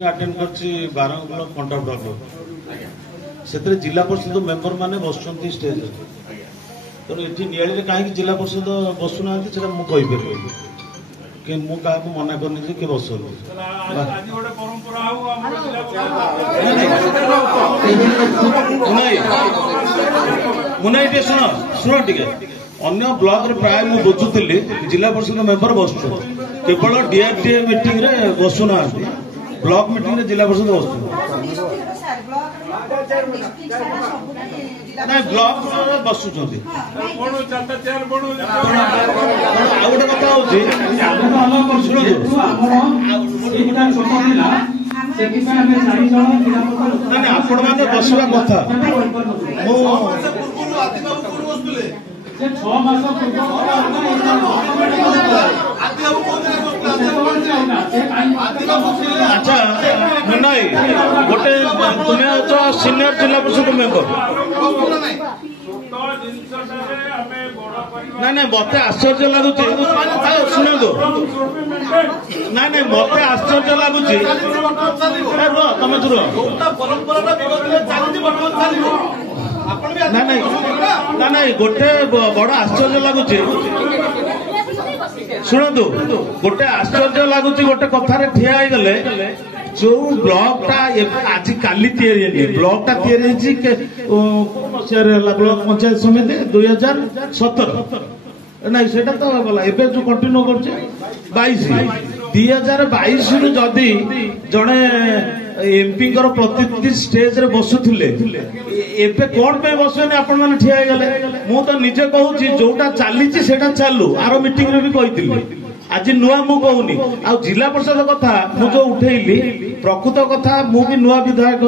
attend करछि बारंगुल कंटाउटर से जिला परिषद मेंबर माने बसुंती स्टेज तेणु ये नियाली रे कहीं जिला परिषद बसुना मु कि मु क्या मना करनी कि बस मुना ये शुण शुण टे अन्य ब्लॉक रे प्राय मु बुझुली जिला परिषद मेंबर बस केवल डीआरटीए मीटिंग रे बसुना ब्लॉक मीटिंग रे जिला परिषद बस नहीं ब्लॉक बसुंट गोटे कथा आपण मैंने बसवा कथा अच्छा मुन्ना गोटे तुम्हें हूँ सीनियर जिला परिषद मेंबर ना ना मत आश्चर्य लगुच शुणु ना ना मत आश्चर्य लगुच तुम ना ना ना गोटे बड़ आश्चर्य लगुच शुणु गोटे आश्चर्य लगुच गोटे कथार ठिया गले जो ब्लॉक टा आज काली ब्लॉक टा ब्लॉक पंचायत समिति 2017 ना से तो गला एवं जो कंटिन्यू कर 2022 रु जदि जड़े एमपी प्रतिनिधि स्टेज रे बसुले एबे कौन पे बसुनी आपण मैंने ठिया गले मु तो निजे कहूँ जोटा चली चालू आर मीटिंग रे भी कही आज नुआ मु कहूनी आ जिला परिषद कथा जो उठेली प्रकृत कथा मु भी नुआ विधायक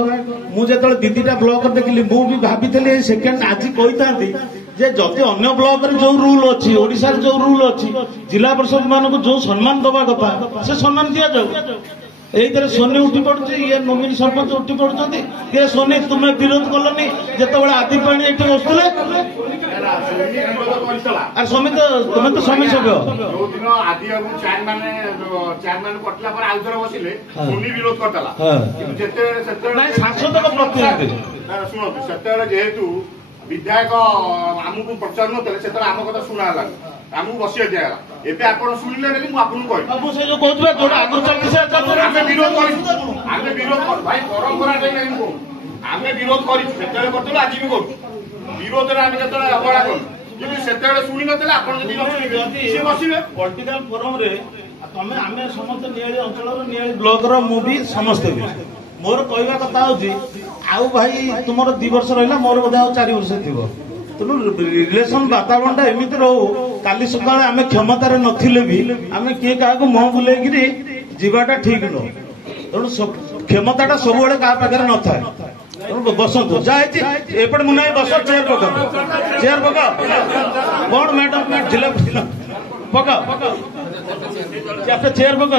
मुझे दीदीटा ब्लॉक देखिली मु भी भाभी सेकेंड आज कही जे जदि अन्य ब्लॉक रे जो रूल अच्छी ओडिशा रे जो रूल अच्छी जिला परिषद मानक जो सम्मान दबा कथा से सम्मान दिया जाऊ एइतरे सोनी उठी पड़ुची ये नोमिनी सरपंच उठी पड़ुचंती ये सोनी तुमे विरोध कलनी जेतेबेले आदि पानी एठी बसुले आ सोमी तो तुमे तो सोमी सभ्य जो दिन आदि बाबू चेयरमैन पटला पर आउथरे बसिले सोनी विरोध करतला किंतु जेते सेते नाही सांसद को प्रतिनिधि सुनो सेते जेहेतु विधायक आमको प्रचार नते से आम कथा शुणा आमको बसिया दिगला एबे आपण सुनिले बोली मु आपन कहि अब से जो कहथबे जोडा आगु चलती से आमे विरोध कर भाई परंपरा दे नहीं को आमे विरोध करी सेते करतलो आज भी करू विरोध रे आमे जतले अवहेला करू किंतु सेते सुनि नतले आपण जदी न से बसिबे पॉलिटिकल फोरम रे तमे आमे समस्त नियाली अंचल रो नियाली ब्लॉक रो मु भी समस्त भी मोर कहवा कथा होची आउ भाई तुमर 2 वर्ष रहिला मोर बोधे आ 4 वर्ष थिबो तेणु रिलेशन वातावरण टा एमती रहू काली सका आम क्षमतार नथिले भी आम किए क्या मुह बुलेगी जीवाटा ठीक नुह तेणु क्षमताटा सब क्या पाखे न था तेणु बसतु जाए मुना बस चेयर पका कौन मैडम जिला पका चेयर पका